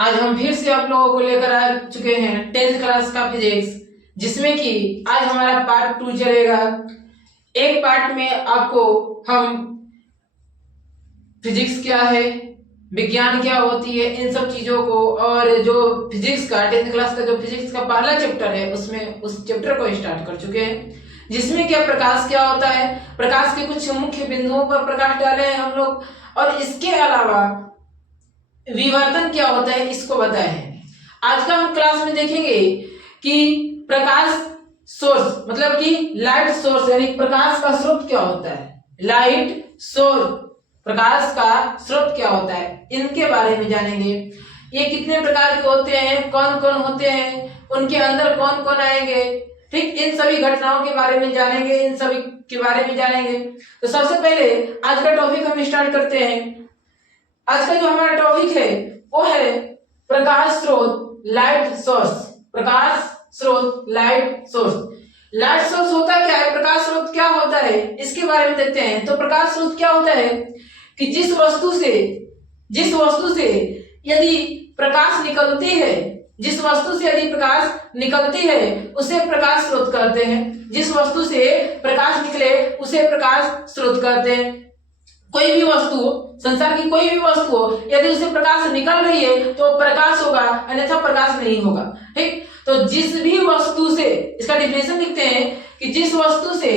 आज हम फिर से आप लोगों को लेकर आ चुके हैं 10th क्लास का फिजिक्स, जिसमें कि आज हमारा पार्ट 2 चलेगा। एक पार्ट में आपको हम फिजिक्स क्या है, विज्ञान क्या होती है, इन सब चीजों को, और जो फिजिक्स का 10th क्लास का जो फिजिक्स का पहला चैप्टर है उसमें उस चैप्टर को स्टार्ट कर चुके हैं, जिसमें क्या प्रकाश क्या होता है, प्रकाश के कुछ मुख्य बिंदुओं पर प्रकाश डाले हैं हम लोग, और इसके अलावा विवर्तन क्या होता है इसको बताए हैं। आज का हम क्लास में देखेंगे कि प्रकाश सोर्स मतलब कि लाइट सोर्स यानी प्रकाश का स्रोत क्या होता है, लाइट सोर्स प्रकाश का स्रोत क्या होता है, इनके बारे में जानेंगे। ये कितने प्रकार के होते हैं, कौन कौन होते हैं, उनके अंदर कौन कौन आएंगे, ठीक, इन सभी घटनाओं के बारे में जानेंगे, इन सभी के बारे में जानेंगे। तो सबसे पहले आज का टॉपिक हम स्टार्ट करते हैं। आज का जो हमारा टॉपिक है वो है प्रकाश स्रोत लाइट सोर्स। प्रकाश स्रोत लाइट सोर्स। लाइट सोर्स होता क्या है, प्रकाश स्रोत क्या होता है, इसके बारे में देखते हैं। तो प्रकाश स्रोत क्या होता है कि जिस वस्तु से यदि प्रकाश निकलती है, जिस वस्तु से यदि प्रकाश निकलती है उसे प्रकाश स्रोत कहते हैं। जिस वस्तु से प्रकाश निकले उसे प्रकाश स्रोत कहते हैं। कोई भी वस्तु, संसार की कोई भी वस्तु हो, यदि उसे प्रकाश निकल रही है तो प्रकाश होगा, अन्यथा प्रकाश नहीं होगा। ठीक, तो जिस भी वस्तु से, इसका डिफिनेशन लिखते हैं कि जिस वस्तु से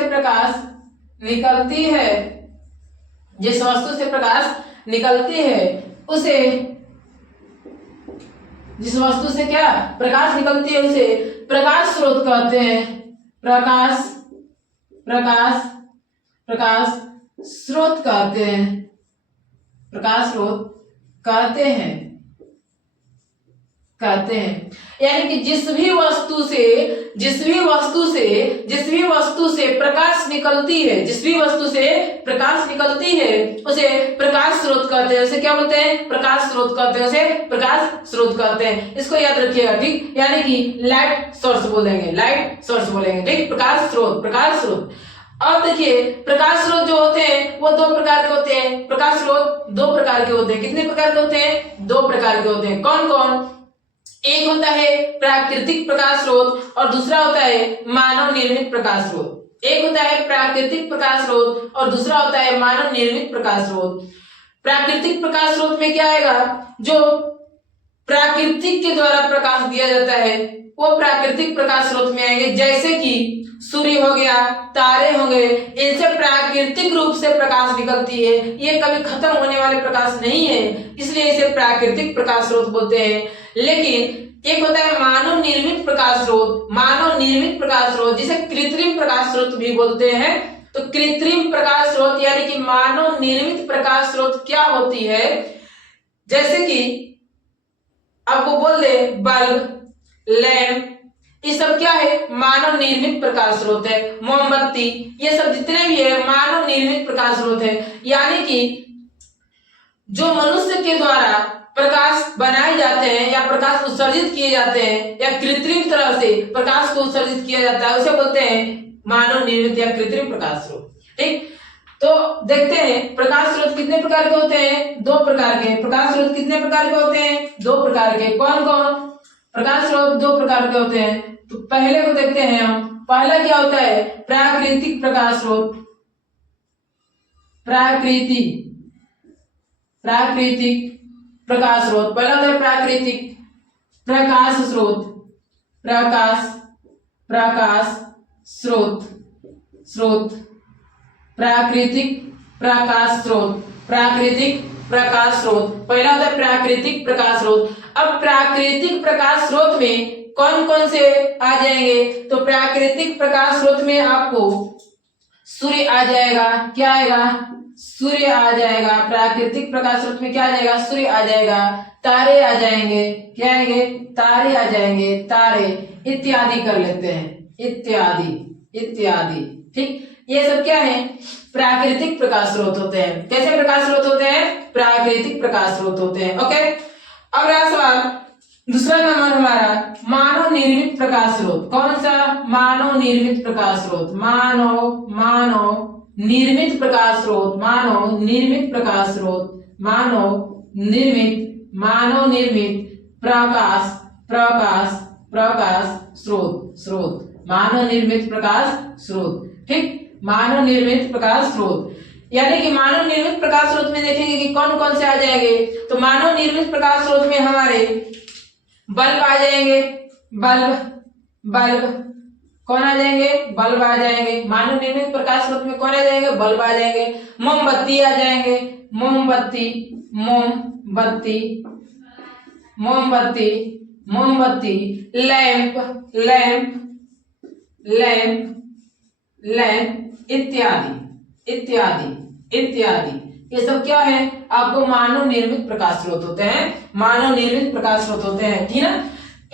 प्रकाश निकलती है, जिस वस्तु से प्रकाश निकलती है उसे, जिस वस्तु से क्या प्रकाश निकलती है उसे प्रकाश स्रोत कहते हैं। प्रकाश स्रोत कहते हैं। यानी कि जिस भी वस्तु से प्रकाश निकलती है, उसे प्रकाश स्रोत कहते हैं। उसे क्या बोलते हैं, प्रकाश स्रोत कहते हैं, उसे प्रकाश स्रोत कहते हैं। इसको याद रखिएगा, ठीक, यानी कि लाइट सोर्स बोलेंगे, ठीक, प्रकाश स्रोत। अब देखिए प्रकाश स्रोत जो होते हैं वो दो प्रकार के होते हैं। प्रकाश स्रोत दो प्रकार के होते हैं। कितने प्रकार के होते हैं, दो प्रकार के होते हैं। कौन कौन, एक होता है प्राकृतिक प्रकाश स्रोत और दूसरा होता है मानव निर्मित प्रकाश स्रोत। एक होता है प्राकृतिक प्रकाश स्रोत और दूसरा होता है मानव निर्मित प्रकाश स्रोत। प्राकृतिक प्रकाश स्रोत में क्या आएगा, जो प्राकृतिक के द्वारा प्रकाश दिया जाता है वो प्राकृतिक प्रकाश स्रोत में आएंगे। जैसे कि सूर्य हो गया, तारे हो गए, इनसे प्राकृतिक रूप से प्रकाश निकलती है, ये कभी खत्म होने वाले प्रकाश नहीं है, इसलिए इसे प्राकृतिक प्रकाश स्रोत बोलते हैं। लेकिन एक होता है मानव निर्मित प्रकाश स्रोत, जिसे कृत्रिम प्रकाश स्रोत भी बोलते हैं। तो कृत्रिम प्रकाश स्रोत यानी कि मानव निर्मित प्रकाश स्रोत क्या होती है, जैसे कि आपको बोल दे बल्ब, लैंप, ये सब क्या है, मानव निर्मित प्रकाश स्रोत है। मोमबत्ती, ये सब जितने भी है मानव निर्मित प्रकाश स्रोत है। यानी कि जो मनुष्य के द्वारा प्रकाश बनाए जाते हैं या प्रकाश उत्सर्जित किए जाते हैं या कृत्रिम तरह से प्रकाश को उत्सर्जित किया जाता है उसे बोलते हैं मानव निर्मित या कृत्रिम प्रकाश स्रोत। ठीक, तो देखते हैं प्रकाश स्रोत कितने प्रकार के होते हैं, दो प्रकार के। प्रकाश स्रोत कितने प्रकार के होते हैं, दो प्रकार के। कौन कौन प्रकाश स्रोत दो प्रकार के होते हैं, तो पहले को देखते हैं हम। पहला क्या होता है, प्राकृतिक प्रकाश स्रोत। प्राकृतिक प्रकाश स्रोत पहला होता है प्राकृतिक प्रकाश स्रोत। प्राकृतिक प्रकाश स्रोत पहला होता है प्राकृतिक प्रकाश स्रोत। अब प्राकृतिक प्रकाश स्रोत में कौन कौन से आ जाएंगे, तो प्राकृतिक प्रकाश स्रोत में आपको सूर्य आ जाएगा। क्या आएगा, सूर्य आ जाएगा। प्राकृतिक प्रकाश स्रोत में क्या आ जाएगा, सूर्य आ जाएगा। तारे आ जाएंगे, क्या आएंगे, तारे आ जाएंगे, तारे इत्यादि कर लेते हैं, इत्यादि। ठीक, ये सब क्या है? प्राकृतिक प्रकाश स्रोत होते हैं। कैसे प्रकाश स्रोत होते हैं? प्राकृतिक प्रकाश स्रोत होते हैं। ओके, अब रहा सवाल दूसरा नंबर हमारा, मानव निर्मित प्रकाश स्रोत। कौन सा? मानव निर्मित प्रकाश स्रोत। मानव निर्मित प्रकाश स्रोत। मानव निर्मित प्रकाश स्रोत। मानव निर्मित प्रकाश स्रोत। मानव निर्मित प्रकाश स्रोत। ठीक, मानव निर्मित प्रकाश स्रोत, यानी कि मानव निर्मित प्रकाश स्रोत में देखेंगे कि कौन कौन से आ जाएंगे। तो मानव निर्मित प्रकाश स्रोत में हमारे बल्ब आ जाएंगे। बल्ब कौन आ जाएंगे? बल्ब आ जाएंगे। मानव निर्मित प्रकाश स्रोत में कौन आ जाएंगे? बल्ब आ जाएंगे। मोमबत्ती आ जाएंगे। मोमबत्ती, लैंप इत्यादि। ये सब क्या है? आपको मानव निर्मित प्रकाश स्रोत होते हैं। मानव निर्मित प्रकाश स्रोत होते हैं, ठीक है।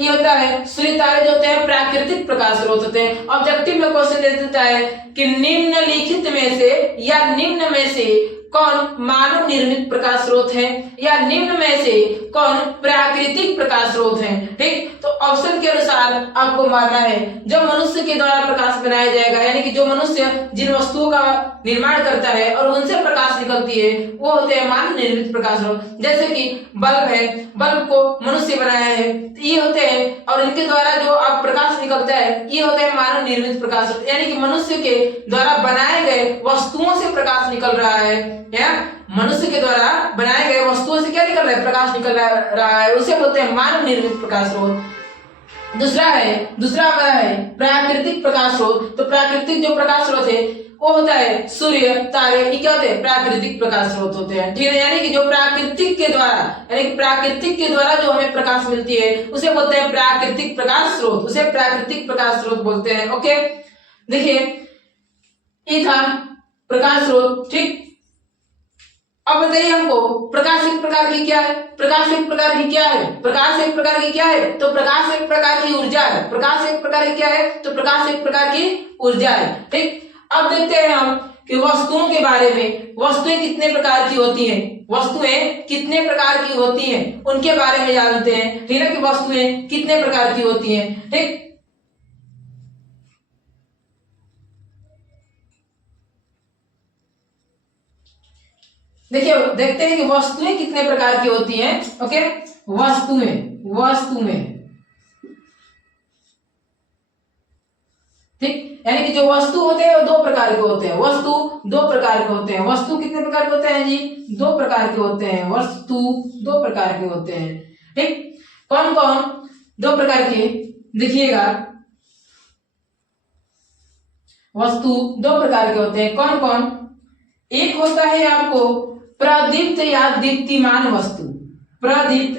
ये होता है सूर्य तारे जो होते हैं प्राकृतिक प्रकाश स्रोत होते हैं। ऑब्जेक्टिव में क्वेश्चन दे देता है कि निम्नलिखित में से या निम्न में से कौन मानव निर्मित प्रकाश स्रोत है या निम्न में से कौन प्राकृतिक प्रकाश स्रोत है। ठीक, तो ऑप्शन के अनुसार आपको मानना है। जो मनुष्य के द्वारा प्रकाश बनाया जाएगा, यानी कि जो मनुष्य जिन वस्तुओं का निर्माण करता है और उनसे प्रकाश निकलती है, वो होते हैं मानव निर्मित प्रकाश स्रोत। जैसे कि बल्ब है, बल्ब को मनुष्य बनाया है, तो ये होते हैं, और इनके द्वारा जो आप प्रकाश निकलता है, ये होते हैं मानव निर्मित प्रकाश स्रोत, यानी कि मनुष्य के द्वारा बनाए गए वस्तुओं से प्रकाश निकल रहा है। मनुष्य के द्वारा बनाए गए वस्तुओं से क्या निकल रहा है? प्रकाश निकल रहा है, उसे बोलते हैं मानव निर्मित प्रकाश स्रोत। दूसरा हमारा है प्राकृतिक प्रकाश स्रोत। तो प्राकृतिक जो प्रकाश स्रोत है वो होता है सूर्य, तारे, ये क्या होते हैं? प्राकृतिक प्रकाश स्रोत होते हैं, ठीक है। यानी कि जो प्राकृतिक के द्वारा जो हमें प्रकाश मिलती है उसे बोलते हैं प्राकृतिक प्रकाश स्रोत, बोलते हैं। ओके, देखिए ये था प्रकाश स्रोत। ठीक, अब बताइए हमको प्रकाश एक प्रकार की क्या है? प्रकाश एक प्रकार की क्या है? तो प्रकाश एक प्रकार की ऊर्जा है। प्रकाश एक प्रकार की क्या है? तो प्रकाश एक प्रकार की ऊर्जा है। ठीक, अब देखते हैं हम कि वस्तुओं के बारे में। वस्तुएं कितने प्रकार की होती हैं? उनके बारे में जानते हैं, ठीक है, कि वस्तुएं कितने प्रकार की होती हैं। ठीक, देखिए देखते हैं कि वस्तुएं कितने प्रकार की होती हैं। ओके, वस्तुएं ठीक, यानी कि जो वस्तु होते हैं वो दो प्रकार के होते हैं। वस्तु कितने प्रकार के होते हैं जी? दो प्रकार के होते हैं। वस्तु दो प्रकार के होते हैं। ठीक, कौन कौन दो प्रकार के? देखिएगा, वस्तु दो प्रकार के होते हैं। कौन कौन? एक होता है आपको प्रदीप्त या दीप्तिमान वस्तु। प्रदीप्त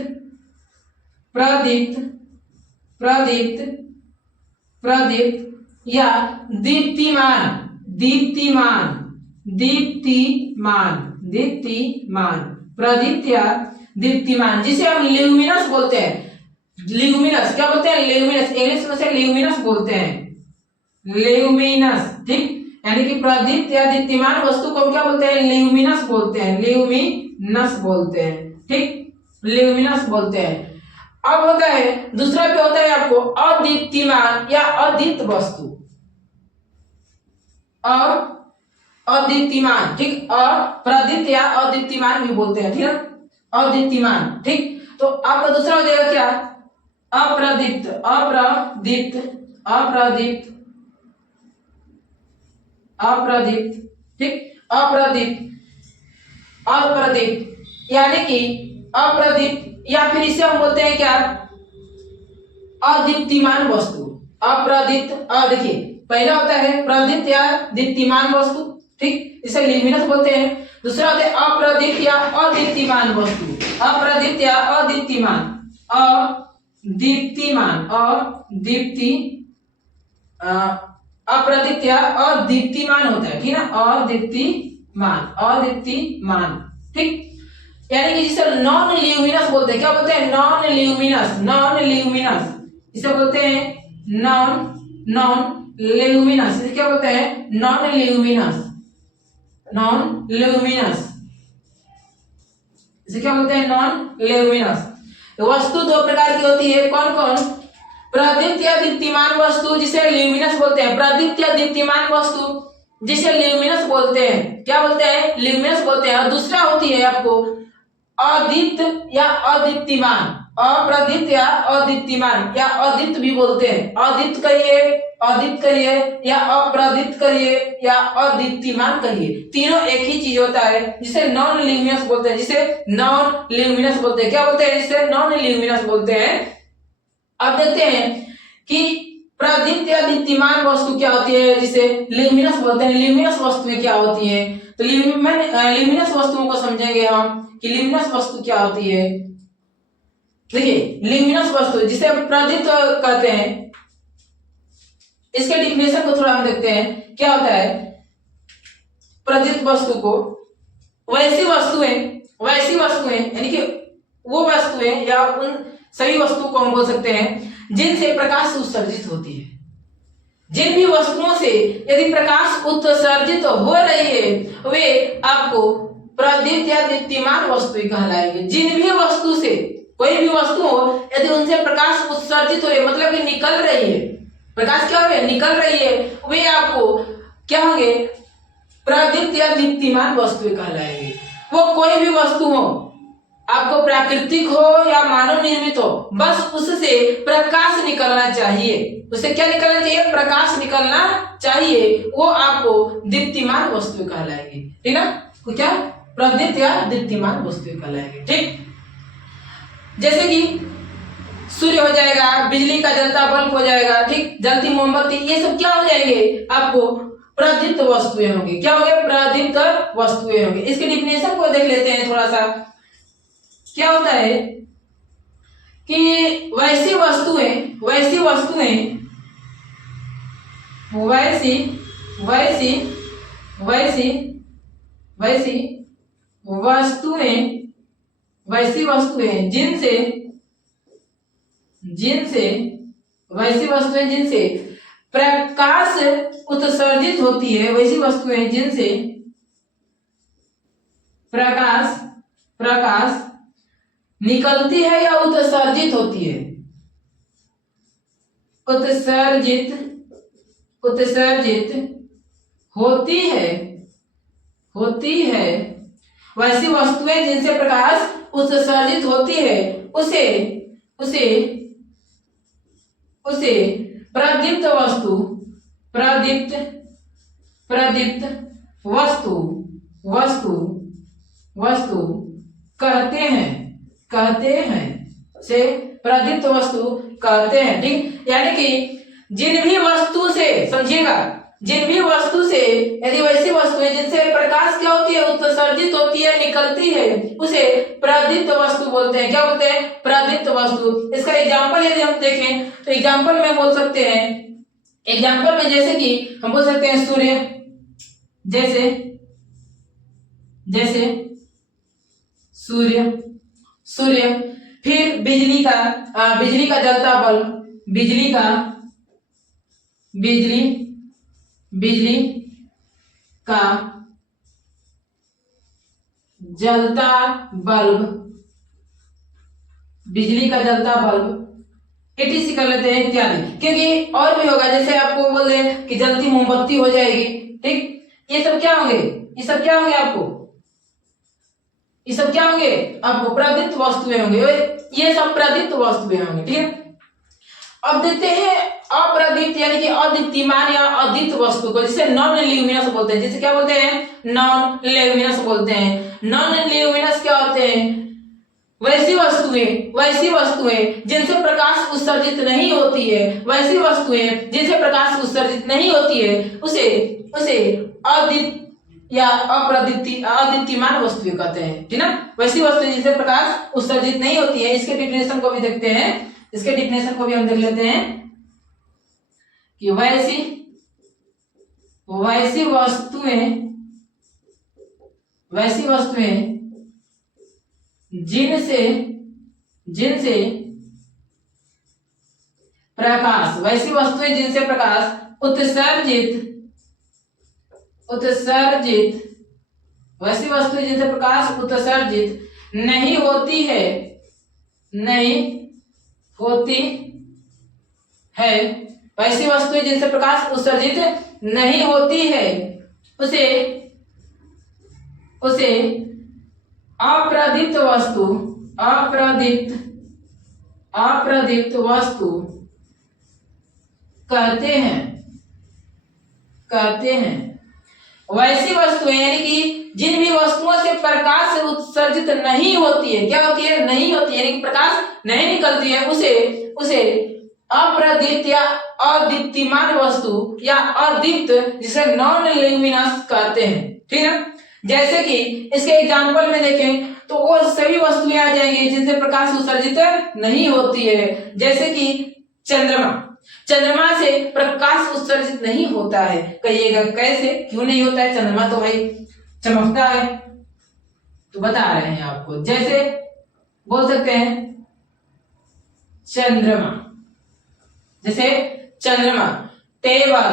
या दीप्तिमान। प्रदीप्त या दीप्तिमान, जिसे हम ल्यूमिनस बोलते हैं। क्या बोलते हैं? ल्यूमिनस, इंग्लिश में से ल्यूमिनस बोलते हैं। ठीक, यानी कि प्रदीप्त या दीप्तिमान वस्तु को क्या बोलते हैं? ल्यूमिनस बोलते हैं। ठीक, ल्यूमिनस बोलते हैं। अब होता है दूसरा पे होता है आपको अदीप्तिमान या अदीप्त वस्तु। अदीप्तिमान, ठीक, प्रदीप्त या अदीप्तिमान भी बोलते हैं, ठीक है, अदीप्तिमान। ठीक, तो आपका दूसरा हो जाएगा क्या? अप्रदीप्त। ठीक, अप्रदीप्त यानी कि अप्रदीप्त, या फिर इसे हम बोलते हैं क्या? अदीप्तिमान वस्तु। देखिए पहला होता है प्रदीप्त या दीप्तिमान वस्तु, ठीक, इसे ल्यूमिनस बोलते हैं। दूसरा होता है अप्रदीप्त या अदीप्तिमान वस्तु। अप्रदीप्त या अदीप्तिमान अप्रदीप्त या अदीप्तिमान होता है, ठीक है, अदीप्तिमान। ठीक, यानी कि जिसे नॉन ल्यूमिनस बोलते हैं। क्या बोलते हैं? Non luminous. इसे बोलते हैं नॉन ल्यूमिनस, इसे क्या बोलते हैं? नॉन ल्यूमिनस, नॉन ल्यूमिनस, इसे क्या बोलते हैं? Non luminous. वस्तु दो प्रकार की होती है, कौन कौन? प्रदीप्त या दीप्तिमान वस्तु जिसे ल्यूमिनस बोलते हैं, प्रदीप्त या दीप्तिमान वस्तु जिसे ल्यूमिनस बोलते हैं, क्या बोलते हैं? ल्यूमिनस बोलते हैं। और दूसरा होती है आपको अदीप्त या अदीप्तिमान, अप्रदीप्त या अदीप्तिमान या अदीप्त भी बोलते हैं। अदीप्त कहिए, अदीप्त कहिए या अप्रदीप्त कहिए या अदीप्तिमान कहिए, तीनों एक ही चीज होता है जिसे नॉन ल्यूमिनस बोलते हैं, जिसे नॉन ल्यूमिनस बोलते हैं। क्या बोलते हैं? जिसे नॉन ल्यूमिनस बोलते हैं। अब देखते हैं कि प्रदीप्त या दीप्तिमान वस्तु क्या होती है जिसे ल्यूमिनस बोलते हैं। ल्यूमिनस वस्तुएं क्या होती है? तो ल्यूमिनस वस्तुओं को समझेंगे हम कि ल्यूमिनस वस्तु क्या होती है। देखिए, ल्यूमिनस वस्तु जिसे प्रदीप्त कहते हैं, इसके डिफिनेशन को थोड़ा हम देखते हैं। क्या होता है प्रदीप्त वस्तु को? वैसी वस्तुएं यानी कि वो वस्तुएं या उन सभी वस्तुओं को हम बोल सकते हैं जिनसे प्रकाश उत्सर्जित होती है। जिन भी वस्तुओं से यदि प्रकाश उत्सर्जित हो रही है वे आपको प्रदीप्त या दीप्तिमान वस्तुएं कहलाएंगे। जिन भी वस्तु से, कोई भी वस्तु हो, यदि उनसे प्रकाश उत्सर्जित हो रही है, मतलब कि निकल रही है, प्रकाश क्या हो रही है? निकल रही है, वे आपको क्या होंगे? प्रदीप्त या दीप्तिमान वस्तुएं कहलाएंगे। वो कोई भी वस्तु हो, आपको प्राकृतिक हो या मानव निर्मित हो, बस उससे प्रकाश निकलना चाहिए। उससे क्या निकलना चाहिए? प्रकाश निकलना चाहिए, वो आपको दीप्तिमान वस्तु कहलाएगी। ठीक है? तो क्या? प्रदीप्त या दीप्तिमान वस्तु कहलाएगी। ठीक, जैसे कि सूर्य हो जाएगा, बिजली का जलता बल्ब हो जाएगा, ठीक, जलती मोमबत्ती, ये सब क्या हो जाएंगे? आपको प्रदीप्त वस्तुएं होंगी। क्या होंगे? प्रदीप्त वस्तुएं होंगी। इसके डिफिनेशन को देख लेते हैं थोड़ा सा। क्या होता है कि वैसी वस्तुएं जिनसे प्रकाश उत्सर्जित होती है, वैसी वस्तुएं जिनसे प्रकाश निकलती है या उत्सर्जित होती है, उत्सर्जित होती है, वैसी वस्तुएं जिनसे प्रकाश उत्सर्जित होती है उसे प्रदीप्त वस्तु कहते हैं से प्रदीप्त वस्तु कहते हैं। ठीक, यानी कि जिन भी वस्तु से, समझिएगा, जिन भी वस्तु से यदि वैसी वस्तुएं जिनसे प्रकाश क्या होती है? उत्सर्जित होती है, निकलती है, उसे प्रदीप्त वस्तु बोलते हैं। क्या बोलते हैं? प्रदीप्त वस्तु। इसका एग्जांपल यदि हम देखें तो एग्जांपल में बोल सकते हैं, एग्जांपल में जैसे कि हम बोल सकते हैं सूर्य, जैसे सूर्य, फिर बिजली का जलता बल्ब, बिजली का जलता बल्ब, एटीसी कर लेते हैं इत्यादि, क्योंकि और भी होगा। जैसे आपको बोल रहे हैं कि जलती मोमबत्ती हो जाएगी। ठीक, ये सब क्या होंगे? आपको प्रदीप्त वस्तुएं होंगे। ये सब प्रदीप्त वस्तुएं होंगी। ठीक है, अब देखते हैं अप्रदीप्त यानी कि अदीप्तिमान या अदीप्त वस्तु को, जिसे नॉन ल्यूमिनस बोलते हैं। जिसे क्या बोलते हैं? नॉन ल्यूमिनस बोलते हैं। नॉन ल्यूमिनस क्या होते हैं? वैसी वस्तुएं जिनसे प्रकाश उत्सर्जित नहीं होती है, उसे अदीप्त या अदीप्तिमान वस्तुएं कहते हैं। ठीक ना? वैसी वस्तुएं जिनसे प्रकाश उत्सर्जित नहीं होती है। इसके डिफिनेशन को भी देखते हैं, इसके डिफिनेशन को भी हम देख लेते हैं कि वैसी वस्तुएं जिनसे प्रकाश उत्सर्जित वैसी वस्तु जिनसे प्रकाश उत्सर्जित नहीं होती है वैसी वस्तु जिनसे प्रकाश उत्सर्जित नहीं होती है उसे अप्रदीप्त वस्तु कहते हैं। वैसी वस्तुएं यानी कि जिन भी वस्तुओं से प्रकाश उत्सर्जित नहीं होती है, क्या होती है? नहीं होती है, यानी कि प्रकाश नहीं निकलती है, उसे अप्रदीप्त या अदीप्तिमान वस्तु या अदीप्त, जिसे नॉन ल्यूमिनस कहते हैं। ठीक है, जैसे कि इसके एग्जांपल में देखें तो वो सभी वस्तुएं आ जाएंगी जिनसे प्रकाश उत्सर्जित नहीं होती है। जैसे कि चंद्रमा से प्रकाश उत्सर्जित नहीं होता है। कहिएगा कैसे, क्यों नहीं होता है? चंद्रमा तो भाई चमकता है, तो बता रहे हैं आपको। जैसे बोल सकते हैं चंद्रमा टेबल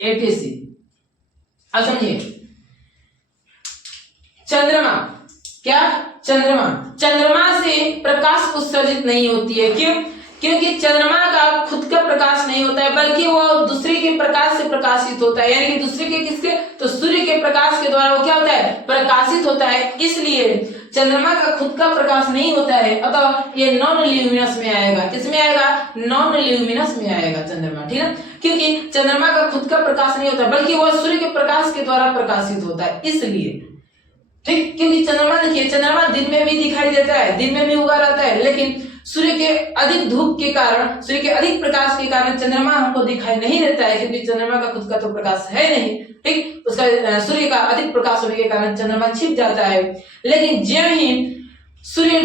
एटीसी। अब समझिए, चंद्रमा से प्रकाश उत्सर्जित नहीं होती है। क्यों? क्योंकि चंद्रमा का खुद का प्रकाश नहीं होता है, बल्कि वो दूसरे के प्रकाश से प्रकाशित होता है। यानी कि दूसरे के किसके? तो सूर्य के प्रकाश के द्वारा वो क्या होता है? प्रकाशित होता है। इसलिए चंद्रमा का खुद का प्रकाश नहीं होता है, अतः ये नॉन ल्यूमिनस में आएगा। किसमें आएगा? नॉन ल्यूमिनस में आएगा चंद्रमा। ठीक है, क्योंकि चंद्रमा का खुद का प्रकाश नहीं होता, बल्कि वह सूर्य के प्रकाश के द्वारा प्रकाशित होता है, इसलिए। ठीक, क्योंकि चंद्रमा देखिए, चंद्रमा दिन में भी दिखाई देता है, दिन में भी उगा रहता है, लेकिन सूर्य के अधिक धूप के कारण, सूर्य के अधिक प्रकाश के कारण चंद्रमा हमको दिखाई नहीं देता है, क्योंकि चंद्रमा का खुद का तो प्रकाश है नहीं। ठीक, उसका सूर्य का अधिक प्रकाश होने के कारण चंद्रमा छिप जाता है। लेकिन जब ही सूर्य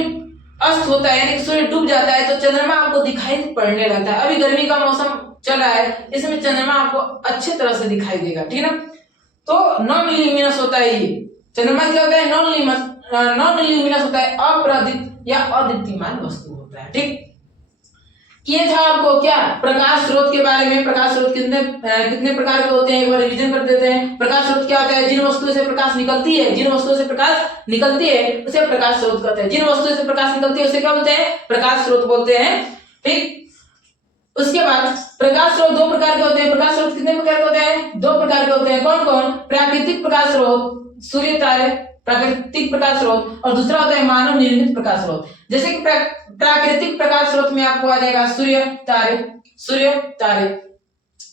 अस्त होता है, यानी कि सूर्य डूब जाता है, तो चंद्रमा आपको दिखाई पड़ने लगता है। अभी गर्मी का मौसम चल रहा है, इसमें चंद्रमा आपको अच्छे तरह से दिखाई देगा। ठीक है ना, तो नॉन ल्यूमिनस होता है ये चंद्रमा। क्या होता है? नॉन ल्यूमिनस होता है, अप्रदीप्त या अदीप्तिमान वस्तु होता है। ठीक, ये था आपको क्या प्रकाश स्रोत के बारे में। प्रकाश स्रोत कितने प्रकार के होते हैं, एक बार रिवीजन कर देते हैं। प्रकाश स्रोत क्या होता है? जिन वस्तुओं से प्रकाश निकलती है, उसे प्रकाश स्रोत कहते हैं। जिन वस्तुओं से प्रकाश निकलती है उसे क्या बोलते हैं? प्रकाश स्रोत बोलते हैं। ठीक, उसके बाद प्रकाश स्रोत दो प्रकार के होते हैं। प्रकाश स्रोत कितने प्रकार के होते हैं? दो प्रकार के होते हैं। कौन कौन? प्राकृतिक प्रकाश स्रोत, सूर्य तारे, प्राकृतिक प्रकाश स्रोत, और दूसरा होता है मानव निर्मित प्रकाश स्रोत। जैसे कि प्राकृतिक प्रकाश स्रोत में आपको आ जाएगा सूर्य तारे,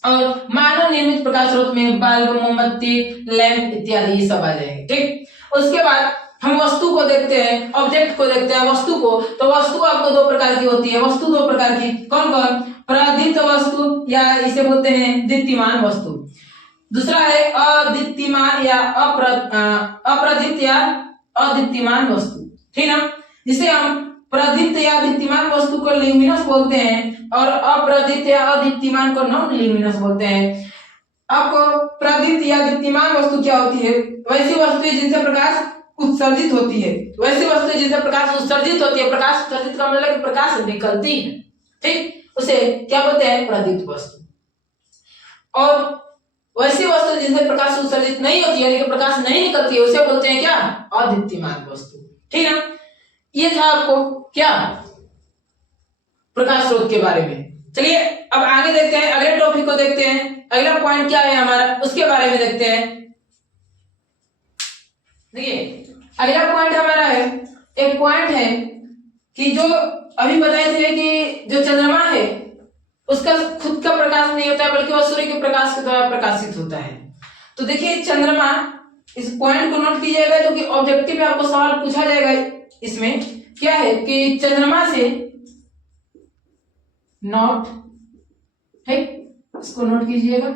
और मानव निर्मित प्रकाश स्रोत में बल्ब, मोमबत्ती, लैंप इत्यादि ये सब आ जाएंगे। ठीक, उसके बाद हम वस्तु को देखते हैं, ऑब्जेक्ट को देखते हैं, वस्तु को। तो वस्तु आपको दो प्रकार की होती है। वस्तु दो प्रकार की, कौन कौन? प्रदीप्त वस्तु या इसे बोलते हैं दीप्तिमान वस्तु। दूसरा है अदीप्तिमान या अप्रदीप्त या अदीप्तिमान वस्तु। ठीक है, जिसे हम प्रदीप्त या दीप्तिमान वस्तु को ल्यूमिनस बोलते हैं, और अप्रदीप्त या अदीप्तिमान को नॉन ल्यूमिनस बोलते हैं। आपको प्रदीप्त या दीप्तिमान वस्तु क्या होती है? वैसी वस्तु जिनसे प्रकाश उत्सर्जित होती है। प्रकाश उत्सर्जित का मतलब प्रकाश निकलती है। ठीक, उसे क्या बोलते हैं? प्रदीप्त वस्तु। और वैसी वस्तु जिनसे प्रकाश उत्सर्जित नहीं होती है, यानी कि प्रकाश नहीं निकलती है, उसे बोलते हैं क्या? अदीप्तिमान वस्तु। ठीक है, ये था आपको क्या प्रकाश स्रोत के बारे में। चलिए अब आगे देखते हैं, अगले टॉपिक को देखते हैं। अगला पॉइंट क्या है हमारा, उसके बारे में देखते हैं। देखिए अगला पॉइंट हमारा है, एक पॉइंट है कि जो अभी बताए थे कि जो चंद्रमा है उसका खुद का प्रकाश नहीं होता है, बल्कि वह सूर्य के प्रकाश के द्वारा प्रकाशित होता है। तो देखिए चंद्रमा, इस पॉइंट को नोट कीजिएगा, जो कि ऑब्जेक्टिव में आपको सवाल पूछा जाएगा। इसमें क्या है कि चंद्रमा से नोट, ठीक, इसको नोट कीजिएगा।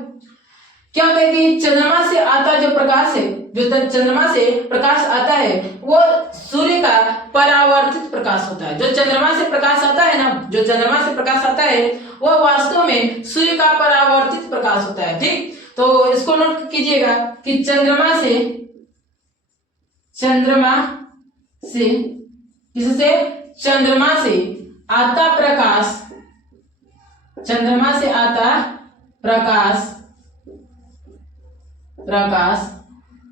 क्या होता है कि चंद्रमा से आता जो प्रकाश है, जो चंद्रमा से प्रकाश आता है, वो सूर्य का परावर्तित प्रकाश होता है। जो चंद्रमा से प्रकाश आता है ना, जो चंद्रमा से प्रकाश आता है वह वास्तव में सूर्य का परावर्तित प्रकाश होता है। ठीक, तो इसको नोट कीजिएगा कि चंद्रमा से आता प्रकाश चंद्रमा से आता प्रकाश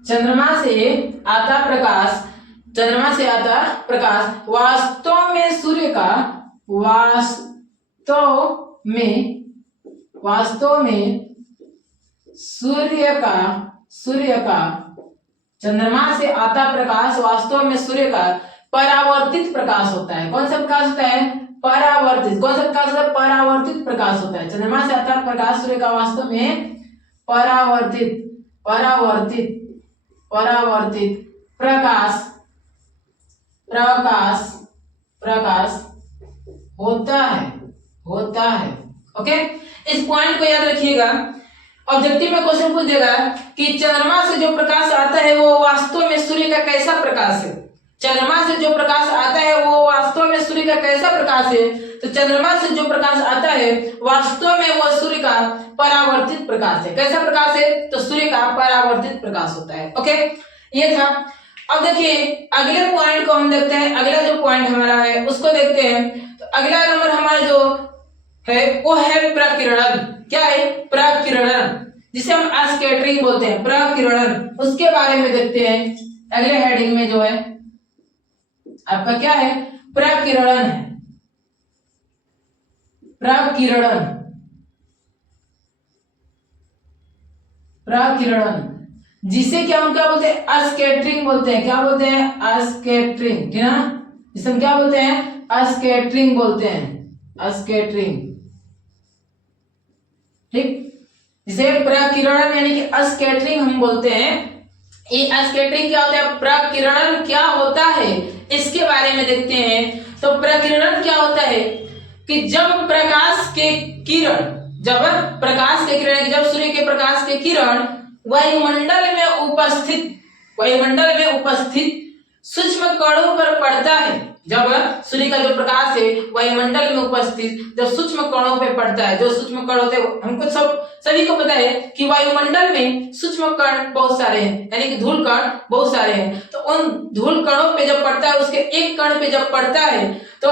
चंद्रमा से आता प्रकाश वास्तव में सूर्य का चंद्रमा से आता प्रकाश वास्तव में सूर्य का परावर्तित प्रकाश होता है। कौन सा प्रकाश होता है? परावर्तित। कौन सा प्रकाश होता है? परावर्तित प्रकाश होता है। चंद्रमा से आता प्रकाश सूर्य का वास्तव में परावर्तित प्रकाश होता है। ओके, इस पॉइंट को याद रखिएगा। ऑब्जेक्टिव में क्वेश्चन पूछ देगा कि चंद्रमा से जो प्रकाश आता है वो वास्तव में सूर्य का कैसा प्रकाश है। चंद्रमा से जो प्रकाश आता है वो वास्तव में सूर्य का कैसा प्रकाश है? तो चंद्रमा से जो प्रकाश आता है वास्तव में वो सूर्य का परावर्तित प्रकाश है। कैसा प्रकाश है? तो सूर्य का परावर्तित प्रकाश होता है। ओके, ये था। अब देखिए अगले पॉइंट को हम देखते हैं। अगला जो पॉइंट हमारा है उसको देखते हैं। तो अगला नंबर हमारा जो है वो है प्रकीर्णन। क्या है? प्रकीर्णन, जिसे हम स्कैटरिंग बोलते हैं। प्रकीर्णन, उसके बारे में देखते हैं। अगले हेडिंग में जो है आपका क्या है? प्रकीर्णन है। प्रकीर्णन जिसे क्या हम क्या बोलते हैं? स्कैटरिंग बोलते हैं। क्या बोलते हैं? स्कैटरिंग, ठीक है ना? जिसे हम क्या बोलते हैं? स्कैटरिंग बोलते हैं। स्कैटरिंग, ठीक। जिसे प्रकीर्णन यानी कि स्कैटरिंग हम बोलते हैं। ये स्कैटरिंग क्या होता है? प्रकीर्णन क्या होता है इसके बारे में देखते हैं। तो प्रकीर्णन क्या होता है कि जब प्रकाश के किरण जब सूर्य के प्रकाश के किरण वायुमंडल में उपस्थित सूक्ष्म कणों पर पड़ता है। जब सूर्य का जो प्रकाश है वायुमंडल में उपस्थित जब सूक्ष्म कणों पे पड़ता है, जो सूक्ष्म कण होते हैं हमको सभी को पता है कि वायुमंडल में सूक्ष्म कण बहुत सारे हैं, यानी कि धूल कण बहुत सारे हैं। तो उन धूल कणों पे जब पड़ता है, उसके एक कण पे जब पड़ता है तो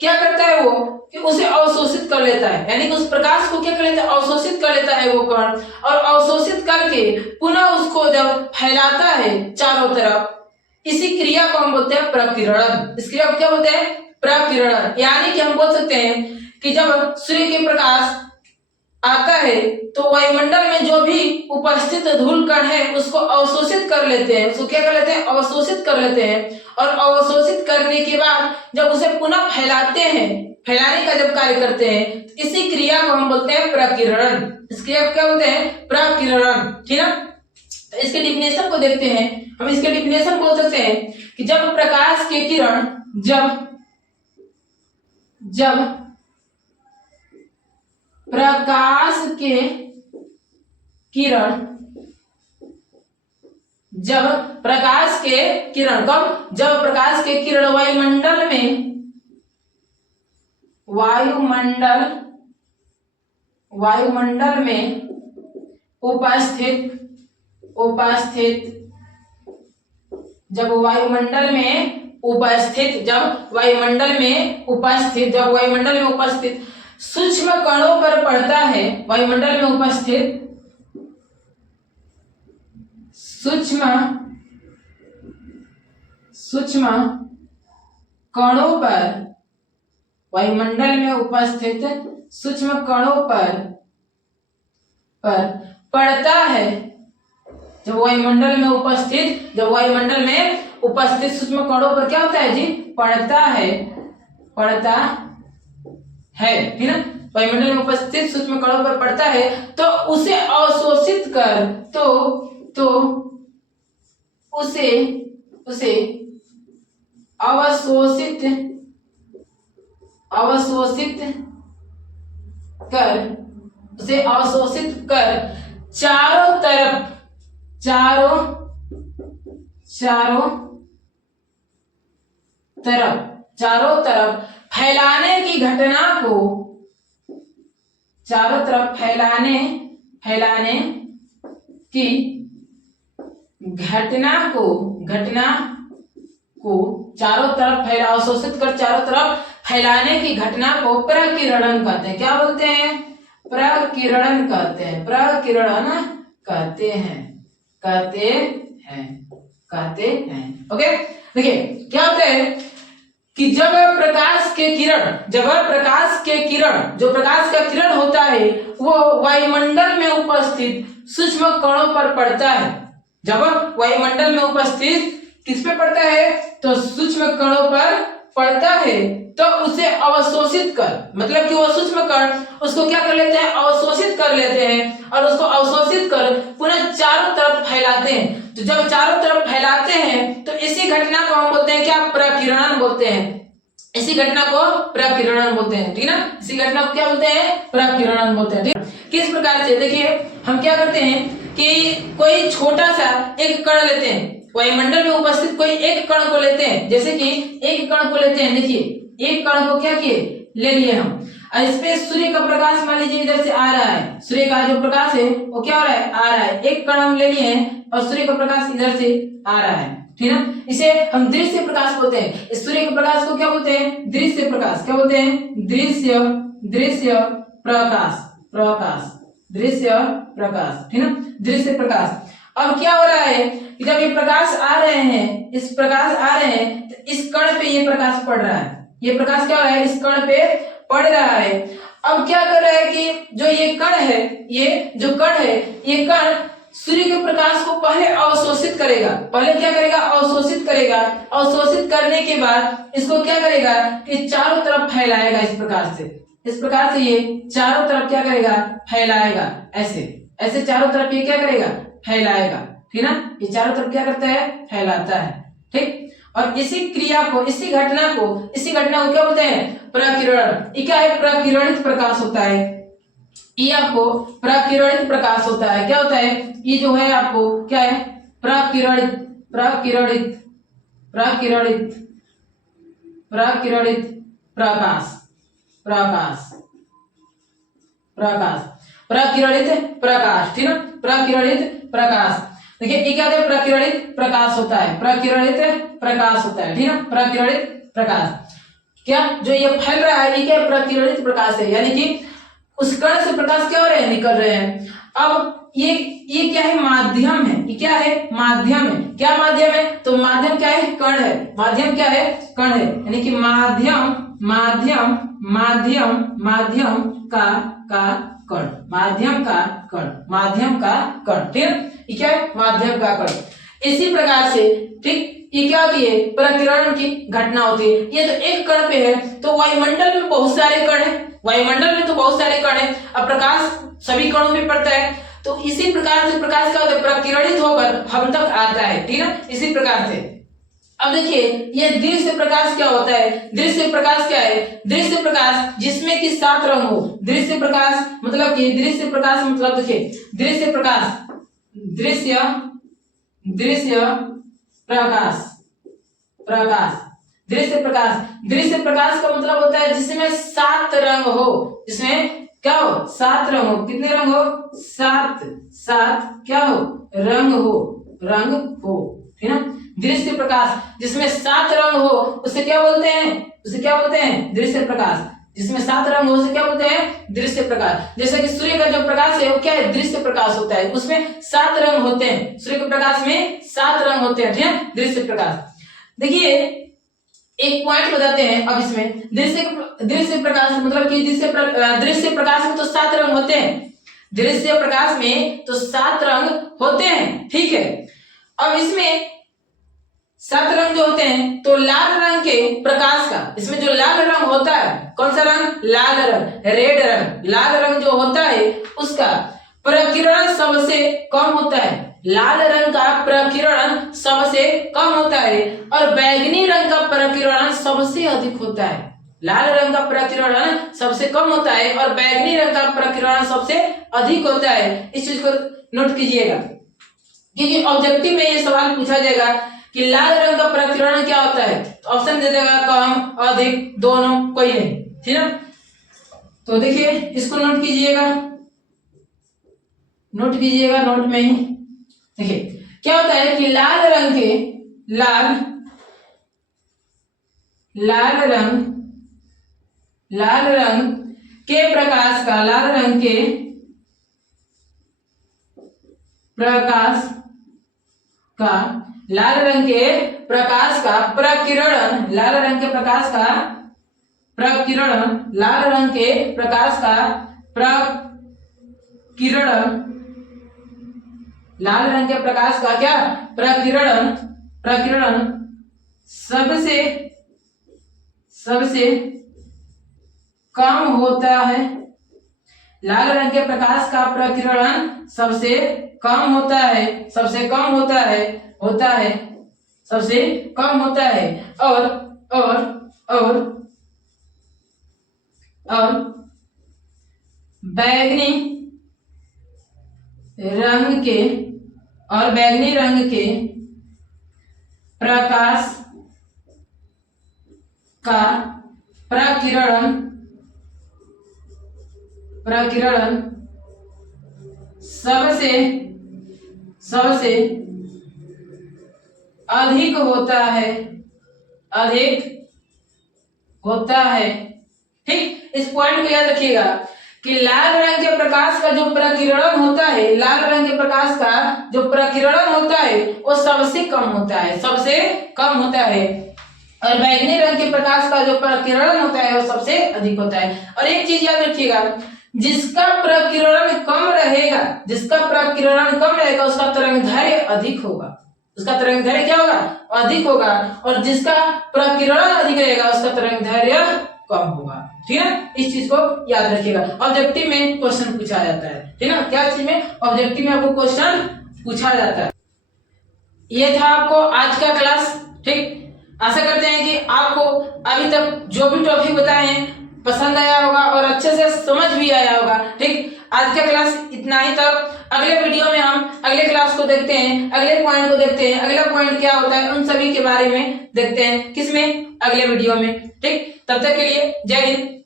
क्या करता है वो कि उसे अवशोषित कर लेता है, यानी कि उस प्रकाश को क्या कर लेता है? अवशोषित कर लेता है वो कण, और अवशोषित करके पुनः उसको जब फैलाता है चारों तरफ, इसी क्रिया को हम बोलते हैं प्रकीर्णन। इस क्रिया को क्या बोलते हैं? प्रकीर्णन। यानी कि हम बोल सकते हैं कि जब सूर्य के प्रकाश आता है तो वायुमंडल में जो भी उपस्थित धूल कण है उसको अवशोषित कर लेते हैं। उसको क्या कर लेते हैं? अवशोषित कर लेते हैं। और अवशोषित करने के बाद जब उसे पुनः फैलाते हैं, फैलाने का जब कार्य करते हैं, इसी क्रिया को हम बोलते हैं प्रकीर्णन। इस क्रिया को क्या बोलते हैं? प्रकीर्णन, ठीक है। तो इसके डिफिनेशन को देखते हैं। हम इसके डिफिनेशन बोल सकते हैं कि जब प्रकाश के किरण कब? जब प्रकाश के किरण वायुमंडल में उपस्थित जब वायुमंडल में उपस्थित सूक्ष्म कणों पर पड़ता है, वायुमंडल में उपस्थित सूक्ष्म कणों पर, वायुमंडल में उपस्थित सूक्ष्म कणों पर पड़ता है। जब वायुमंडल में उपस्थित सूक्ष्म कणों पर क्या होता है जी? पड़ता है, ठीक है। वायुमंडल में उपस्थित सूक्ष्म कणों पर पड़ता है तो उसे अवशोषित कर चारों तरफ फैलाने की घटना को चारों तरफ अवशोषित कर चारों तरफ फैलाने की घटना को प्रकीर्णन कहते हैं। क्या बोलते हैं? प्रकीर्णन कहते हैं। प्रकीर्णन कहते हैं, कहते हैं, कहते हैं। ओके, देखिए क्या होता है कि जब प्रकाश के किरण, जो प्रकाश का किरण होता है वो वायुमंडल में उपस्थित सूक्ष्म कणों पर पड़ता है। जब वायुमंडल में उपस्थित किस पे पड़ता है? तो सूक्ष्म कणों पर पड़ता है, तो उसे अवशोषित कर, मतलब कि वो सूक्ष्म कण उसको क्या कर लेते हैं? अवशोषित कर लेते हैं, और उसको अवशोषित कर पुनः चारों तरफ फैलाते हैं। तो जब चारों तरफ फैलाते हैं तो इसी घटना को हम बोलते हैं क्या? प्रकीर्णन बोलते हैं। इसी घटना को प्रकीर्णन बोलते हैं, ठीक ना? इसी घटना को क्या बोलते हैं? प्रकीर्णन बोलते हैं, ठीक। किस प्रकार से? देखिए हम क्या करते हैं कि कोई छोटा सा एक कण लेते हैं, वायुमंडल में उपस्थित कोई एक कण को लेते हैं, जैसे कि एक कण को लेते हैं। देखिए एक कण को क्या किए? ले लिए हम, और इस पे सूर्य का प्रकाश मान लीजिए इधर से आ रहा है, सूर्य का जो प्रकाश है वो क्या हो रहा है? आ रहा है। एक कण हम ले लिए हैं और सूर्य का प्रकाश इधर से आ रहा है, ठीक ना? इसे हम दृश्य प्रकाश बोलते हैं। इस सूर्य के प्रकाश को क्या बोलते हैं? दृश्य प्रकाश। क्या बोलते हैं? दृश्य, दृश्य प्रकाश, प्रकाश, दृश्य प्रकाश, ठीक ना? दृश्य प्रकाश। अब क्या हो रहा है कि जब ये प्रकाश आ रहे हैं, इस प्रकाश आ रहे हैं, तो इस कण पे ये प्रकाश पड़ रहा है। ये प्रकाश क्या हो रहा है? इस कण पे पड़ रहा है। अब क्या कर रहा है कि जो ये कण है, ये जो कण है, ये कण सूर्य के प्रकाश को पहले अवशोषित करेगा। पहले क्या करेगा? अवशोषित करेगा। अवशोषित करने के बाद इसको क्या करेगा कि चारों तरफ फैलाएगा। इस प्रकार से, इस प्रकार से ये चारों तरफ क्या करेगा? फैलाएगा। ऐसे ऐसे चारों तरफ ये क्या करेगा? फैलाएगा, ठीक ना? ये चारों तरफ क्या करता है? फैलाता है, ठीक। और इसी क्रिया को, इसी घटना को क्या बोलते हैं? प्रकीर्णन। ये क्या है? प्रकीर्णित प्रकाश होता है। ये आपको प्रकीर्णित प्रकाश होता है। क्या होता है? ये जो है आपको क्या है? प्रकीर्णित, प्रकीर्णित, प्रकीर्णित, प्रकीर्णित प्रकाश, प्रकाश, प्रकाश, प्रकीर्णित प्रकाश, ठीक ना? प्रकीर्णित प्रकाश। देखिए ये क्या होता है? प्रकीर्णित प्रकाश होता है, प्रकीर्णित प्रकाश होता है, ठीक ना? प्रकीर्णित प्रकाश। क्या जो ये फैल रहा है ये क्या? प्रकीर्णित प्रकाश है, यानी कि उस कण से प्रकाश क्या हो रहे हैं? निकल रहे हैं। अब ये क्या है? माध्यम है। ये क्या है? माध्यम है। क्या माध्यम है? तो माध्यम क्या है? कण है। माध्यम क्या है? कण है, यानी कि माध्यम, माध्यम, माध्यम, माध्यम का कण, माध्यम का कण, माध्यम का कण, ठीक। ये क्या है? माध्यम का कण। इसी प्रकार से, ठीक, ये क्या होती है? प्रकीर्णन की घटना होती है। ये तो एक कण पे है, तो वायुमंडल में बहुत सारे कण है, वायुमंडल में तो बहुत सारे कण है। अब प्रकाश सभी कणों में पड़ता है, तो इसी प्रकार से प्रकाश क्या होता है? प्रकीर्णित होकर हम तक आता है, ठीक ना? इसी प्रकार से। अब देखिए ये दृश्य प्रकाश क्या होता है? दृश्य प्रकाश क्या है? दृश्य प्रकाश जिसमें कि 7 रंग हो। दृश्य प्रकाश मतलब कि, दृश्य प्रकाश मतलब देखिए दृश्य प्रकाश, दृश्य, दृश्य प्रकाश, प्रकाश, दृश्य प्रकाश। दृश्य प्रकाश का मतलब होता है जिसमें 7 रंग हो। जिसमें क्या हो? 7 रंग हो। कितने रंग हो? 7, 7 क्या हो? रंग हो, रंग हो, ठीक ना? दृश्य प्रकाश जिसमें 7 रंग हो उसे क्या बोलते हैं? उसे क्या बोलते हैं? दृश्य प्रकाश। जिसमें 7 रंग हो उसे क्या बोलते हैं? दृश्य प्रकाश। जैसे कि सूर्य का जो प्रकाश है वो क्या है? दृश्य प्रकाश होता है, उसमें 7 रंग होते हैं। सूर्य के प्रकाश में 7 रंग होते हैं, ठीक है? दृश्य प्रकाश। देखिए एक पॉइंट बताते हैं अब इसमें, दृश्य प्रकाश मतलब कि दृश्य प्रकाश में तो 7 रंग होते हैं। दृश्य प्रकाश में तो 7 रंग होते हैं, ठीक है। अब इसमें 7 रंग जो होते हैं, तो लाल रंग के प्रकाश का, इसमें जो लाल रंग होता है, कौन सा रंग? लाल रंग, रेड रंग। लाल रंग जो होता है उसका प्रकीर्णन सबसे कम होता है। लाल रंग का प्रकीर्णन सबसे कम होता है और बैंगनी रंग का प्रकीर्णन सबसे अधिक होता है। लाल रंग का प्रकीर्णन सबसे कम होता है और बैंगनी रंग का प्रकीर्णन सबसे अधिक होता है। इस चीज को नोट कीजिएगा, क्योंकि ऑब्जेक्टिव में ये सवाल पूछा जाएगा कि लाल रंग का प्रकीर्णन क्या होता है, तो ऑप्शन दे देगा कम, अधिक, दोनों, कोई नहीं, ठीक है। तो देखिए इसको नोट कीजिएगा, नोट कीजिएगा, नोट में ही देखिए क्या होता है कि लाल रंग के, लाल रंग लाल रंग के प्रकाश का, लाल रंग के प्रकाश का, लाल रंग के प्रकाश का प्रकिरण, लाल रंग के प्रकाश का प्रकिरण, लाल रंग के प्रकाश का प्रकिरण, लाल रंग के प्रकाश का क्या, प्रकिरण, प्रकिरण सबसे सबसे कम होता है। लाल रंग के प्रकाश का प्रकिरण सबसे कम होता है, सबसे कम होता है, होता है, सबसे कम होता है। और बैगनी रंग के, और बैगनी रंग के प्रकाश का प्रकिरण, प्रकिरण सबसे सबसे अधिक होता है, अधिक होता है। ठीक, इस पॉइंट को याद रखिएगा कि लाल रंग के प्रकाश का जो प्रकिरण होता है, लाल रंग के प्रकाश का जो प्रकिरण होता है वो सबसे कम होता है, सबसे कम होता है। और बैगनी रंग के प्रकाश का जो प्रकिरण होता है वो सबसे अधिक होता है। और एक चीज याद रखिएगा, जिसका प्रकिरण कम रहेगा, जिसका प्रकिरण कम रहेगा उसका तरंगदैर्घ्य अधिक होगा, उसका तरंगदैर्घ्य क्या होगा, अधिक होगा। और जिसका प्रकिरण अधिक रहेगा उसका तरंगदैर्घ्य कम होगा। ठीक है, इस चीज को याद रखिएगा। ऑब्जेक्टिव में क्वेश्चन पूछा जाता है, ठीक है, क्या चीज में, ऑब्जेक्टिव में आपको क्वेश्चन पूछा जाता है। ये था आपको आज का क्लास। ठीक, आशा करते हैं कि आपको अभी तक जो भी टॉपिक बताए हैं पसंद आया होगा और अच्छे से समझ भी आया होगा। ठीक, आज का क्लास इतना ही तक। अगले वीडियो में हम अगले क्लास को देखते हैं, अगले पॉइंट को देखते हैं, अगला पॉइंट क्या होता है उन सभी के बारे में देखते हैं, किसमें, अगले वीडियो में। ठीक, तब तक के लिए जय हिंद।